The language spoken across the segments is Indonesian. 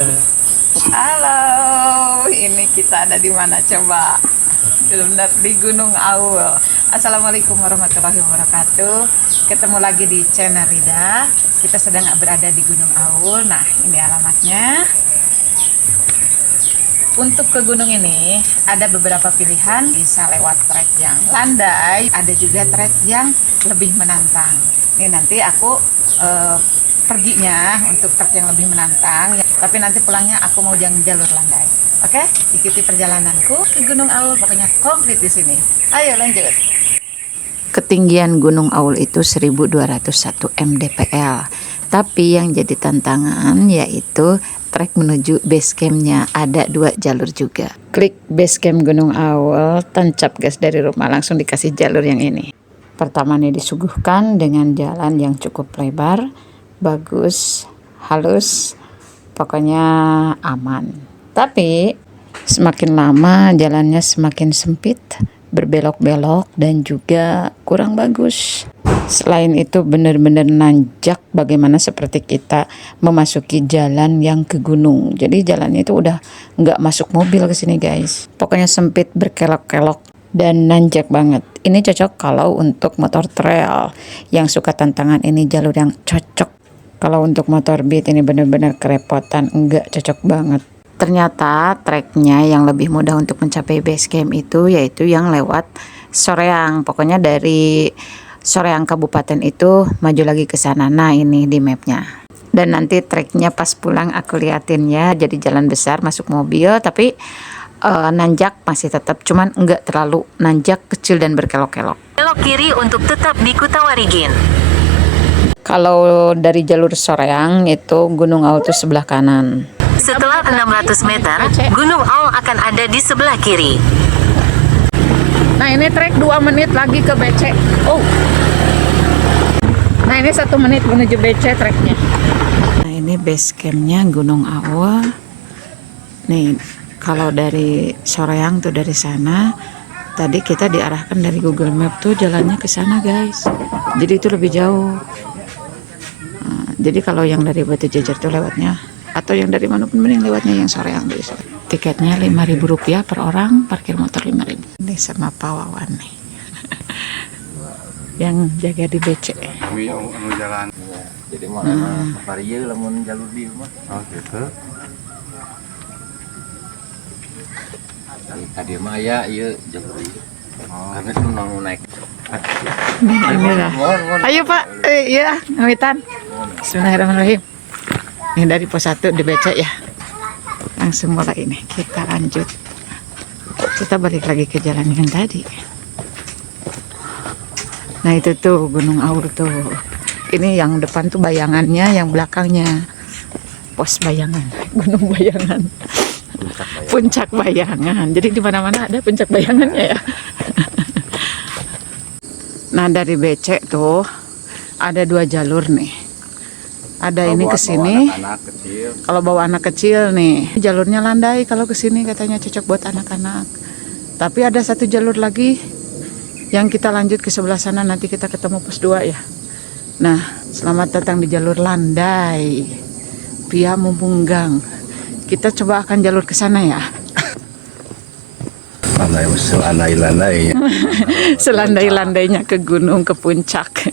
Halo, ini kita ada di mana coba? Benar di Gunung Aul. Assalamualaikum warahmatullahi wabarakatuh. Ketemu lagi di channel Rida. Kita sedang berada di Gunung Aul. Nah, ini alamatnya. Untuk ke gunung ini ada beberapa pilihan, bisa lewat trek yang landai, ada juga trek yang lebih menantang. Ini nanti aku perginya untuk trek yang lebih menantang, tapi nanti pulangnya aku mau jalur landai. Oke, ikuti perjalananku ke Gunung Aul, pokoknya komplit di sini. Ayo lanjut. Ketinggian Gunung Aul itu 1201 mdpl. Tapi yang jadi tantangan yaitu trek menuju base campnya, ada 2 jalur juga. Klik base camp Gunung Aul, tancap gas dari rumah, langsung dikasih jalur yang ini. Pertama nih disuguhkan dengan jalan yang cukup lebar, bagus, halus, pokoknya aman. Tapi semakin lama jalannya semakin sempit, berbelok-belok dan juga kurang bagus. Selain itu benar-benar nanjak, bagaimana seperti kita memasuki jalan yang ke gunung. Jadi jalannya itu udah nggak masuk mobil ke sini guys. Pokoknya sempit, berkelok-kelok dan nanjak banget. Ini cocok kalau untuk motor trail yang suka tantangan, ini jalur yang cocok. Kalau untuk motor beat ini benar-benar kerepotan, nggak cocok banget. Ternyata treknya yang lebih mudah untuk mencapai base camp itu yaitu yang lewat Soreang. Pokoknya dari Soreang Kabupaten itu maju lagi ke sana. Nah, ini di mapnya. Dan nanti treknya pas pulang aku liatin ya. Jadi jalan besar masuk mobil, tapi nanjak masih tetap, cuman enggak terlalu nanjak, kecil dan berkelok-kelok. Belok kiri untuk tetap di Kutawarigin. Kalau dari jalur Soreang itu Gunung Aul itu sebelah kanan. Setelah 600 meter, Gunung Aul akan ada di sebelah kiri. Nah, ini trek 2 menit lagi ke BC. Oh. Nah, ini 1 menit menuju BC treknya. Nah, ini base campnya Gunung Aul. Nih, kalau dari Soreang tuh dari sana. Tadi kita diarahkan dari Google Map tuh jalannya ke sana guys. Jadi itu lebih jauh. Nah, jadi kalau yang dari Batu Jajar tuh lewatnya, atau yang dari manapun mending lewatnya yang Soreang dulu. Tiketnya Rp5.000 per orang, parkir motor Rp5.000. Ini sama Pak Wawan nih yang jaga di BC. Kami anu jalan. Jadi mau varia lamun jalur di rumah. Oh gitu. Tadi mah ya ieu jalur ieu. Karena itu naik. Inilah. Ayo Pak, iya ngamitan. Bismillahirrahmanirrahim. Ini dari pos 1 di BC ya. Langsung mulai ini, kita lanjut. Kita balik lagi ke jalan yang tadi. Nah, itu tuh Gunung Aul tuh. Ini yang depan tuh bayangannya, yang belakangnya pos bayangan, gunung bayangan. Puncak bayangan. Jadi di mana-mana ada puncak bayangannya ya. Nah, dari BC tuh ada 2 jalur nih. Ada ini ke sini. Kalau bawa anak kecil nih, jalurnya landai. Kalau ke sini katanya cocok buat anak-anak. Tapi ada 1 jalur lagi yang kita lanjut ke sebelah sana, nanti kita ketemu pos 2 ya. Nah, selamat datang di jalur landai. Pia Mumbunggang. Kita coba akan jalur ke sana ya. Selandai-landai. Selandai-landainya ke gunung, ke puncak.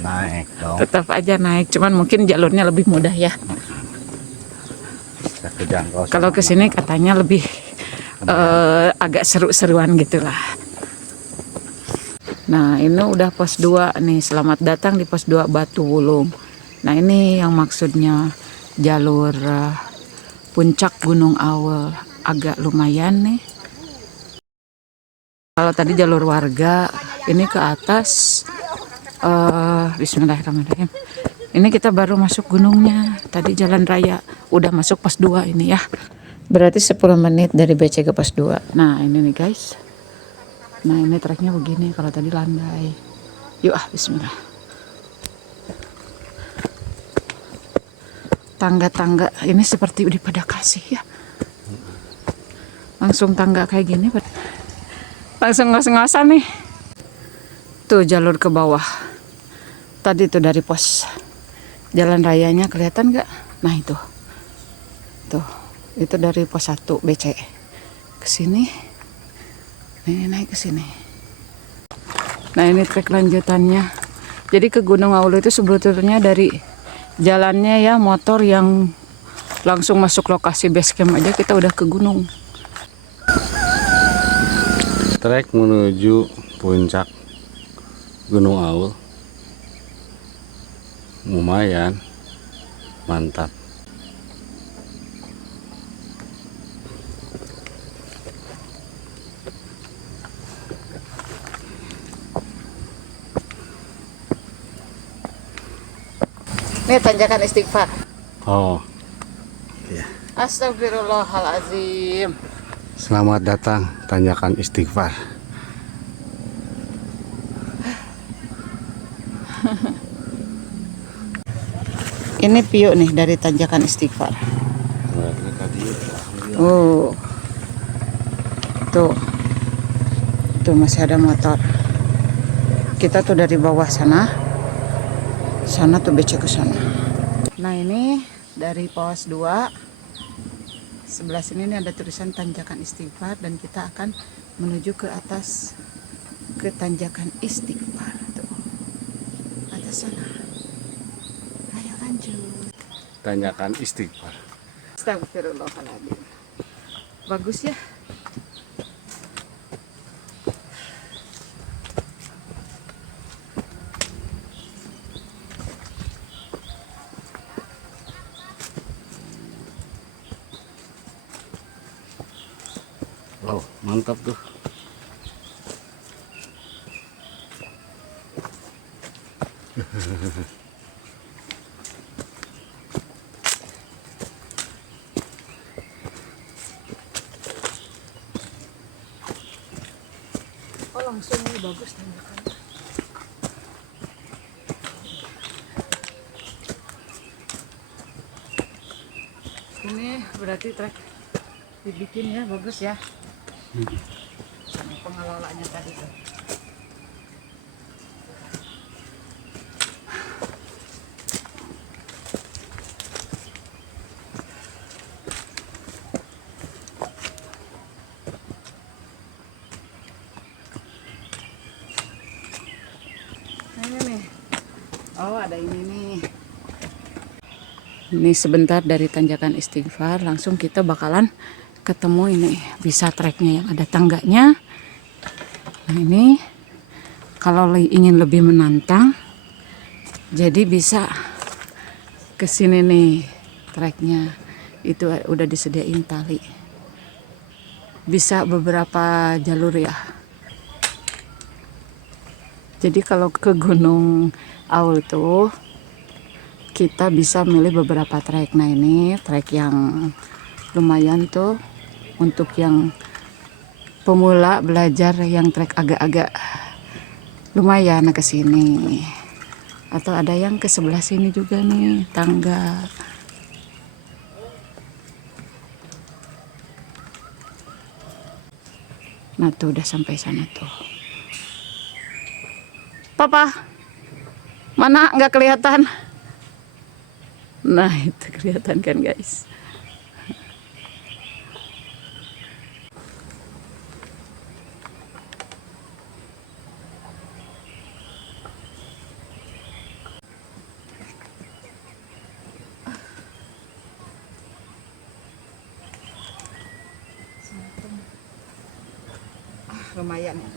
Naik dong. Tetap aja naik, cuman mungkin jalurnya lebih mudah ya. Kalau ke sini katanya lebih agak seru-seruan gitulah. Nah, ini udah pos 2 nih. Selamat datang di pos 2 Batu Wulung. Nah, ini yang maksudnya jalur puncak Gunung Aul. Agak lumayan nih. Kalau tadi jalur warga, ini ke atas. Bismillahirrahmanirrahim. Ini kita baru masuk gunungnya. Tadi jalan raya, udah masuk pos 2 ini ya. Berarti 10 menit dari BC ke pos 2. Nah, ini nih guys. Nah, ini treknya begini. Kalau tadi landai. Yuk bismillah. Tangga-tangga ini seperti di Padakasih ya. Langsung tangga kayak gini. Langsung ngos-ngosan nih. Tuh jalur ke bawah. Tadi tuh dari pos jalan rayanya kelihatan nggak? Nah itu Tuh, itu dari pos 1 BC ke sini. Ini naik ke sini. Nah, ini trek lanjutannya. Jadi ke Gunung Aul itu sebetulnya dari jalannya ya motor yang langsung masuk lokasi base camp aja kita udah ke gunung. Trek menuju puncak Gunung Aul. Lumayan mantap. Ini tanjakan Istighfar. Oh, iya. Astagfirullahalazim. Selamat datang tanjakan Istighfar. Ini view nih dari tanjakan Istighfar. Oh, tuh, tuh masih ada motor. Kita tuh dari bawah sana, sana tuh becek ke sana. Nah ini dari pos 2, sebelah sini nih ada tulisan tanjakan Istighfar dan kita akan menuju ke atas ke tanjakan Istighfar. Tuh, atas sana. Ayo lanjut. Tanjakan Istighfar. Astagfirullahaladzim. Bagus ya. Wow, mantap tuh. Oh langsung ini bagus tanjakannya. Ini berarti trek dibikin ya, bagus ya. Sama pengelolanya tadi tuh. Nah, ini nih. Oh ada ini nih. Ini sebentar dari tanjakan Istighfar langsung kita bakalan ketemu ini, bisa treknya yang ada tangganya. Nah ini kalau ingin lebih menantang jadi bisa ke sini nih treknya, itu udah disediain tali, bisa beberapa jalur ya. Jadi kalau ke Gunung Aul tuh kita bisa milih beberapa trek. Nah ini trek yang lumayan tuh untuk yang pemula belajar, yang trek agak-agak lumayan ke sini. Atau ada yang ke sebelah sini juga nih, tangga. Nah tuh udah sampai sana tuh. Papa, mana nggak kelihatan? Nah itu kelihatan kan guys. Lumayan ya.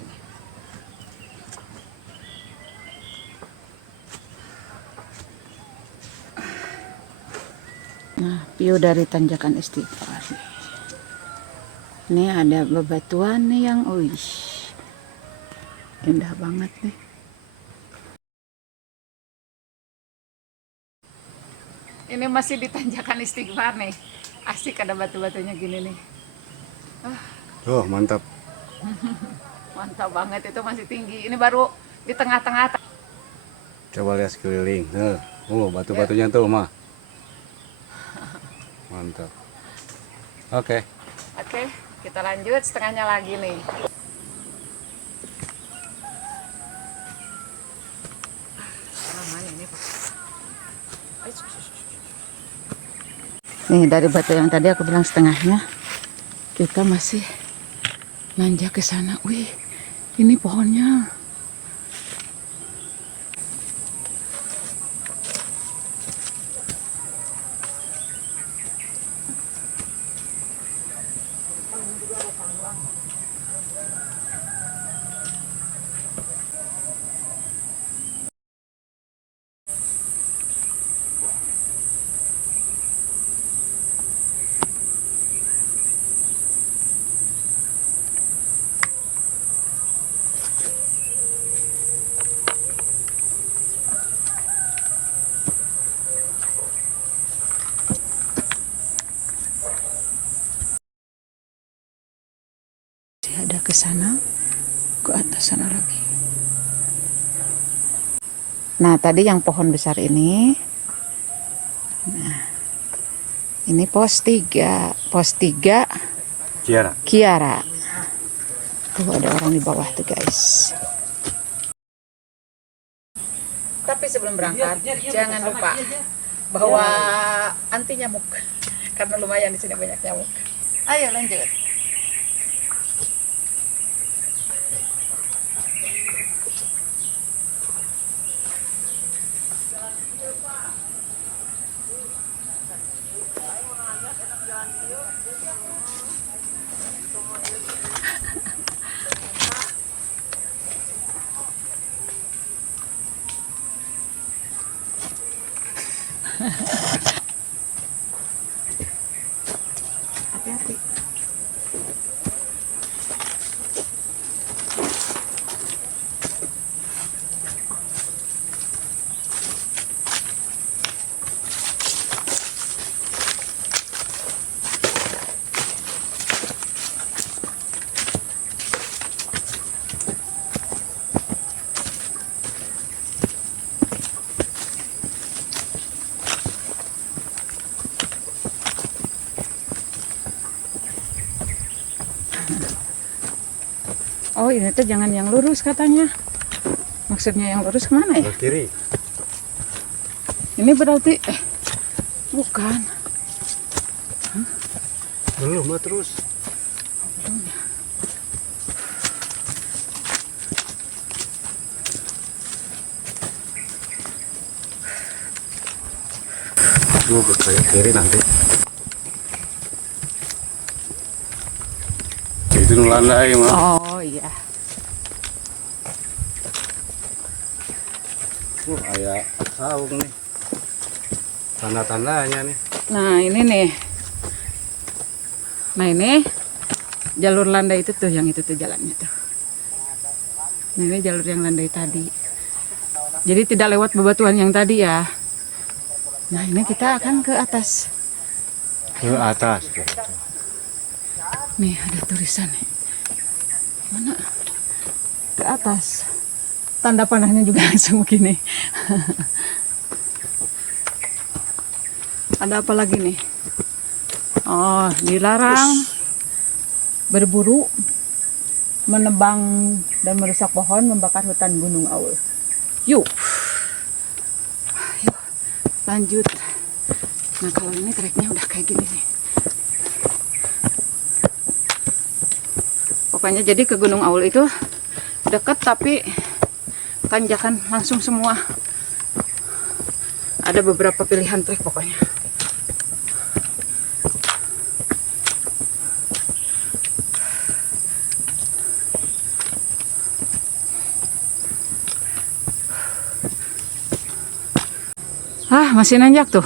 Nah, view dari tanjakan Istighfar. Ini ada bebatuan nih yang indah banget nih. Ini masih di tanjakan Istighfar nih. Asik ada batu-batunya gini nih. Oh, mantap. Mantap banget, itu masih tinggi. Ini baru di tengah-tengah. Coba lihat sekeliling. Oh, batu-batunya tuh, mah. Mantap. Oke. Oke, kita lanjut setengahnya lagi nih. Nih dari batu yang tadi aku bilang setengahnya, kita masih nanjak ke sana. Wih, ini pohonnya. Ada ke sana, ke atas sana lagi. Nah, tadi yang pohon besar ini. Nah, ini pos 3. Pos 3 Kiara. Kiara. Tuh ada orang di bawah tuh, guys. Tapi sebelum berangkat, jangan lupa bahwa anti nyamuk. Karena lumayan di sini banyak nyamuk. Ayo lanjut. Hati-hati. Oh ini tuh jangan yang lurus katanya. Maksudnya yang lurus kemana ya? Ke kiri. Ini berarti bukan. Belum mah terus. Ke kiri nanti. Itu nulandai mah. Oh iya. Ayah saung nih. Tanda-tandanya nih. Nah ini nih. Nah ini jalur landai itu tuh, yang itu tuh jalannya tuh. Nah ini jalur yang landai tadi. Jadi tidak lewat bebatuan yang tadi ya. Nah ini kita akan ke atas. Ke atas. Nih ada tulisan nih. Mana? Ke atas. Tanda panahnya juga langsung begini. Ada apa lagi nih? Oh, dilarang berburu, menebang dan merusak pohon, membakar hutan Gunung Aul. Yuk. Yuk, lanjut. Nah, kalau ini treknya udah kayak gini nih. Pokoknya jadi ke Gunung Aul itu deket tapi tanjakan langsung semua. Ada beberapa pilihan trek pokoknya. Ah, masih nanjak tuh.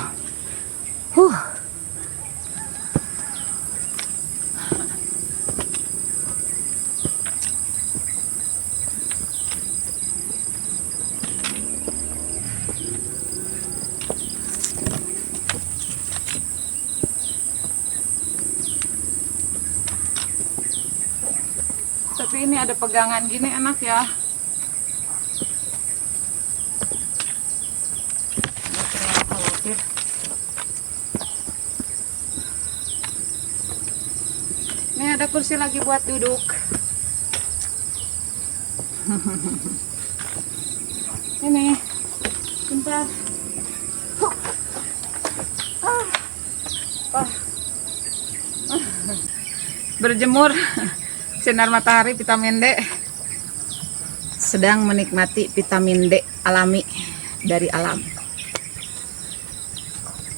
Tapi ini ada pegangan gini enak ya. Ini ada kursi lagi buat duduk. Ini, bentar. apa? Berjemur sinar matahari vitamin D. Sedang menikmati vitamin D alami dari alam.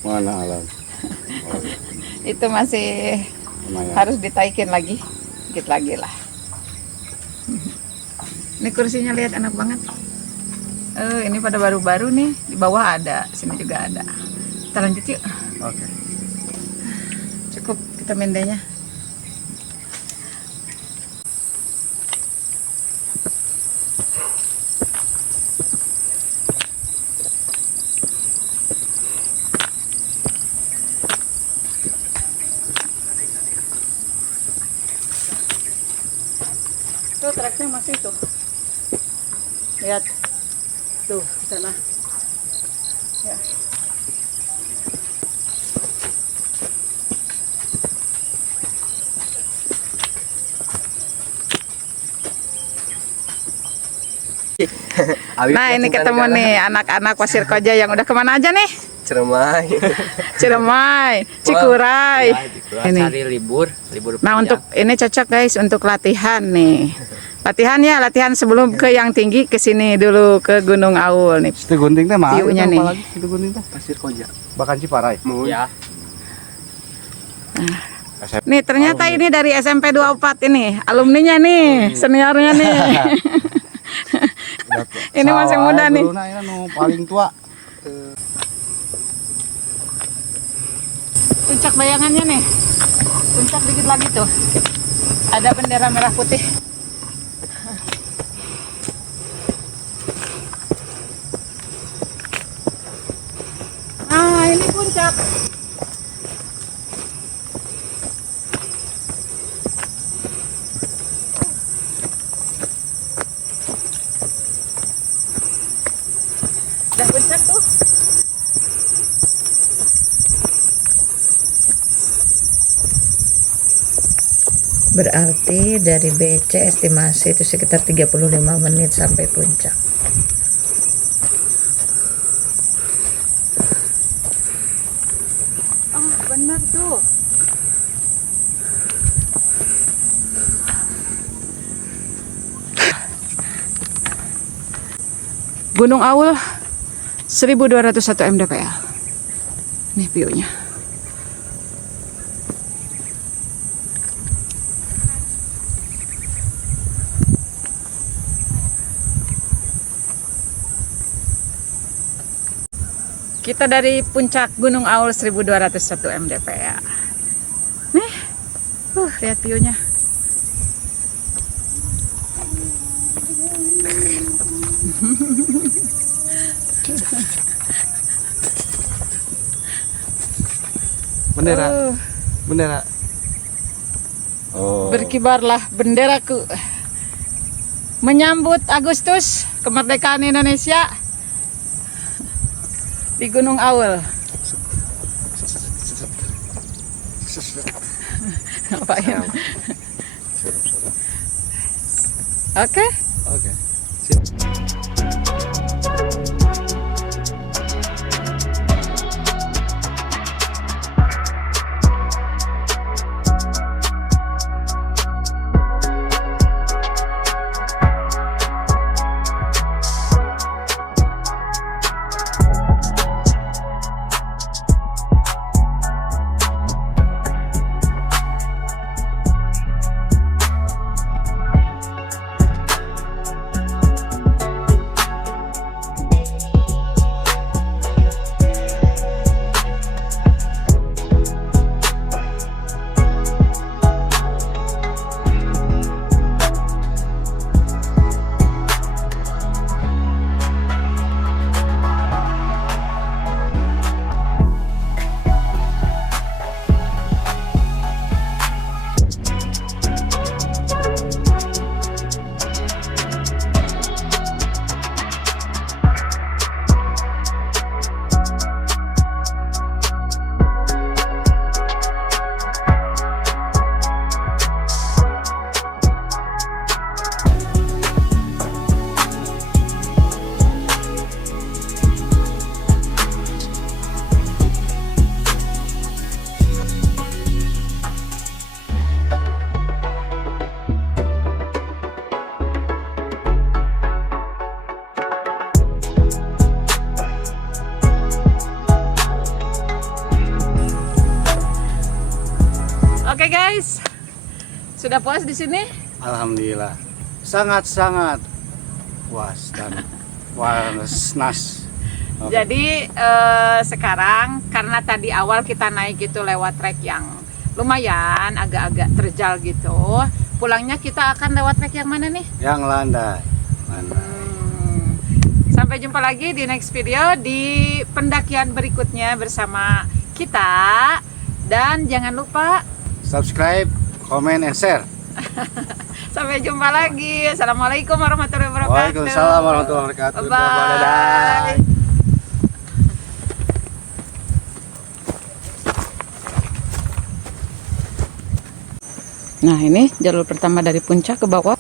Mana alam? Itu masih Lumayan. harus ditaikin lagi, dikit lagi lah. Ini kursinya lihat enak banget. Ini pada baru-baru nih, di bawah ada, sini juga ada. Kita lanjut yuk. Oke. Cukup vitamin D-nya. Tuh treknya masih tuh. Lihat. Tuh, di sana. Ya. Nah, ini ketemu nih anak-anak Pasir Koja yang udah kemana aja nih? Ciremai. Ciremai, Cikuray. Ini. Hari libur Nah, untuk ini cocok guys untuk latihan nih. Latihan ya, latihan sebelum ke yang tinggi ke sini dulu ke Gunung Aul nih. Situ gunting teh mah. View-nya nih. Apa lagi situ gunting teh? Pasir Koja. Bahkan Ciparai. Ya. Nih, ternyata ini dari SMP 24 ini, alumninya nih, seniornya nih. Ini masih muda nih. Guruna ini nu paling tua. Puncak bayangannya nih. Puncak dikit lagi tuh. Ada bendera merah putih. Ah, ini puncak. Udah puncak tuh. Berarti dari BC estimasi itu sekitar 35 menit sampai puncak. Oh, benar tuh. Gunung Aul 1201 mdpl. Nih view-nya. Kita dari puncak Gunung Aul 1201 mdpl. Nih, lihat view-nya. Bendera. Bendera. Oh. Berkibarlah benderaku menyambut Agustus kemerdekaan Indonesia di Gunung Aul. Ngapain? Oke. Oke. Oke guys, sudah puas di sini? Alhamdulillah. Sangat-sangat puas dan nas. Oke. Jadi sekarang karena tadi awal kita naik itu lewat trek yang lumayan agak-agak terjal gitu. Pulangnya kita akan lewat trek yang mana nih? Yang landai. Sampai jumpa lagi di next video di pendakian berikutnya bersama kita. Dan jangan lupa Subscribe, comment, and share. sampai jumpa lagi. Assalamualaikum warahmatullahi wabarakatuh. Waalaikumsalam warahmatullahi wabarakatuh. Bye. Dadah. Nah ini jalur pertama dari puncak ke bawah.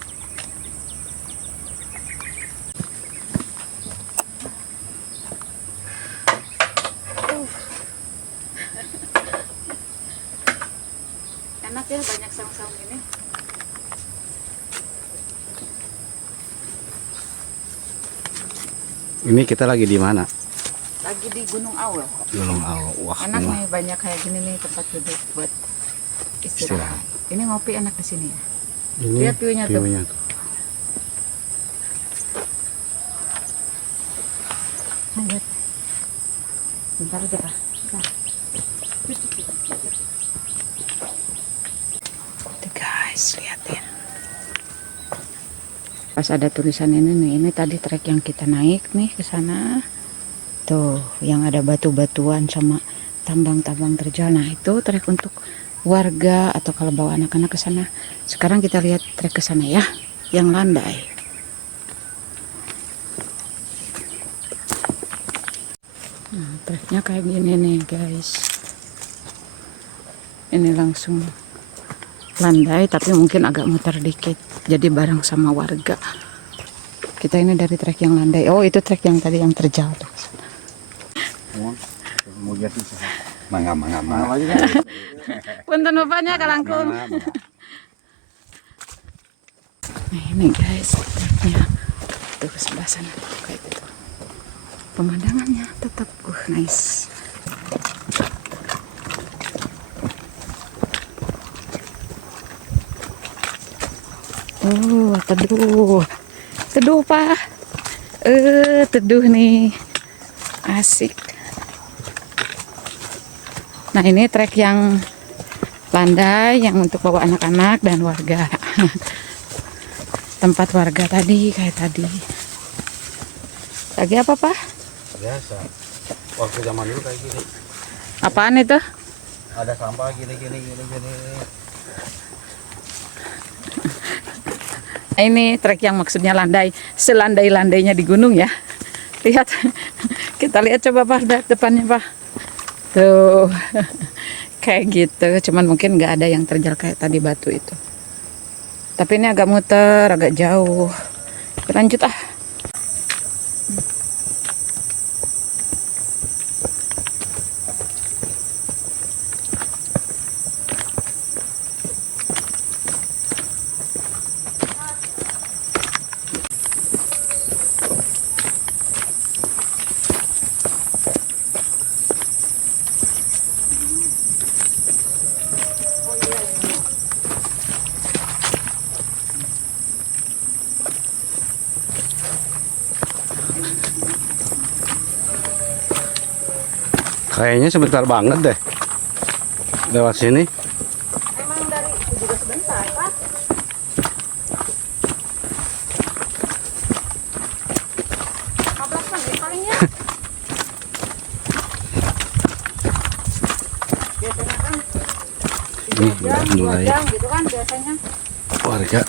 Enak ya, banyak saung-saung ini. Ini kita lagi di mana? Lagi di Gunung Aul. Gunung Aul. Wah, Enak ini nih, banyak kayak gini nih tempat duduk buat istirahat. Ini ngopi enak di sini ya. Ini Lihat view-nya tuh. view-nya tuh. Nah, lihat. Bentar aja Pak. Bentar. Tuh guys, lihatin. Pas ada tulisan ini nih, ini tadi trek yang kita naik nih ke sana. Tuh, yang ada batu-batuan sama tambang-tambang terjal. Nah, itu trek untuk warga atau kalau bawa anak-anak ke sana. Sekarang kita lihat trek ke sana ya, yang landai. Nah, treknya kayak gini nih guys. Ini langsung landai tapi mungkin agak muter dikit. Jadi bareng sama warga. Kita ini dari trek yang landai. Oh, itu trek yang tadi yang terjal. Mau lihat sih. Mangga. Punten bapaknya kalangkung. Nah ini guys treknya. Tuh ke sebelah sana kayak gitu. Pemandangannya tetap nice. Oh, teduh Pak. Teduh nih, asik. Nah ini trek yang landai yang untuk bawa anak-anak dan warga. Tempat warga tadi kayak tadi. Lagi apa Pak? Biasa. Waktu zaman dulu kayak gini. Apaan itu? Ada sampah gini. Ini trek yang maksudnya landai, selandai-landainya di gunung ya. Lihat, kita lihat coba Pak depannya Pak. Tuh, kayak gitu. Cuman mungkin nggak ada yang terjal kayak tadi batu itu. Tapi ini agak muter, agak jauh. Lanjut ah. Kayaknya sebentar banget deh lewat sini. Emang dari juga sebentar Pak. Palingnya. Biasanya kan Ini udah mulai jam gitu kan biasanya. warga.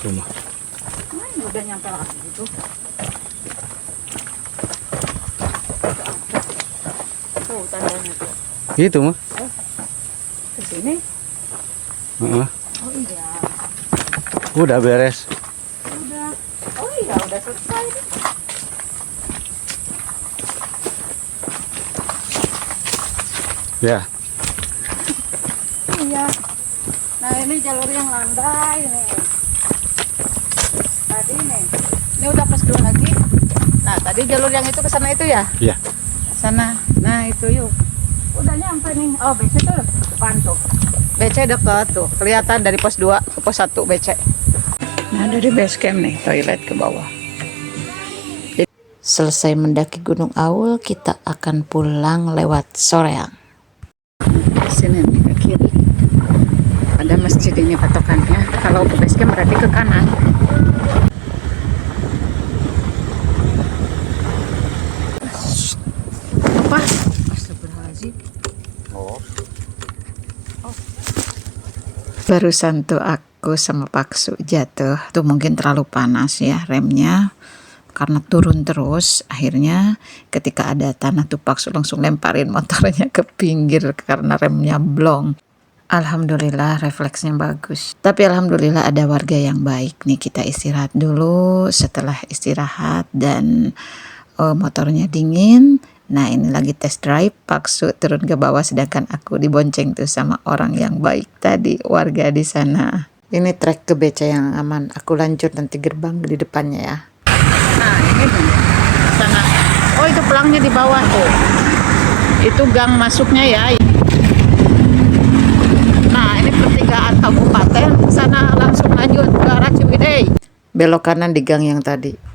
Cuma Nah, ini udah nyampe lagi gitu. Tuh tandanya tuh. gitu mah. Ke sini. Heeh. Oh iya. Udah beres. Udah. Oh iya, udah selesai. Ya. Iya. Nah, ini jalur yang landai nih. Tadi nih. Ini udah pas dulu lagi. Nah, tadi jalur yang itu ke sana itu ya? Iya. Sana. Nah, itu yuk. Udah nyampe nih. Oh, BC tuh depan tuh. BC dekat tuh. Kelihatan dari pos 2 ke pos 1 BC. Nah, dari base camp nih, toilet ke bawah. Selesai mendaki Gunung Aul, kita akan pulang lewat Soreang. Sini nih ke kiri. Ada masjid ini patokannya. Kalau ke base camp berarti ke kanan. Apa? Astagfirullahaladzim. Barusan tuh aku sama Paksu jatuh. Tuh mungkin terlalu panas ya remnya. Karena turun terus, akhirnya ketika ada tanah tuh Paksu langsung lemparin motornya ke pinggir karena remnya blong. Alhamdulillah refleksnya bagus. Tapi alhamdulillah ada warga yang baik nih. Kita istirahat dulu. Setelah istirahat dan motornya dingin. Nah ini lagi test drive, Paksu turun ke bawah sedangkan aku dibonceng tuh sama orang yang baik tadi, warga di sana. Ini trek ke BC yang aman. Aku lanjut nanti gerbang di depannya ya. Nah ini tuh sana. Oh itu pelangnya di bawah tuh. Itu gang masuknya ya. Nah ini pertigaan kabupaten. Sana langsung lanjut ke arah Ciwidey. Belok kanan di gang yang tadi.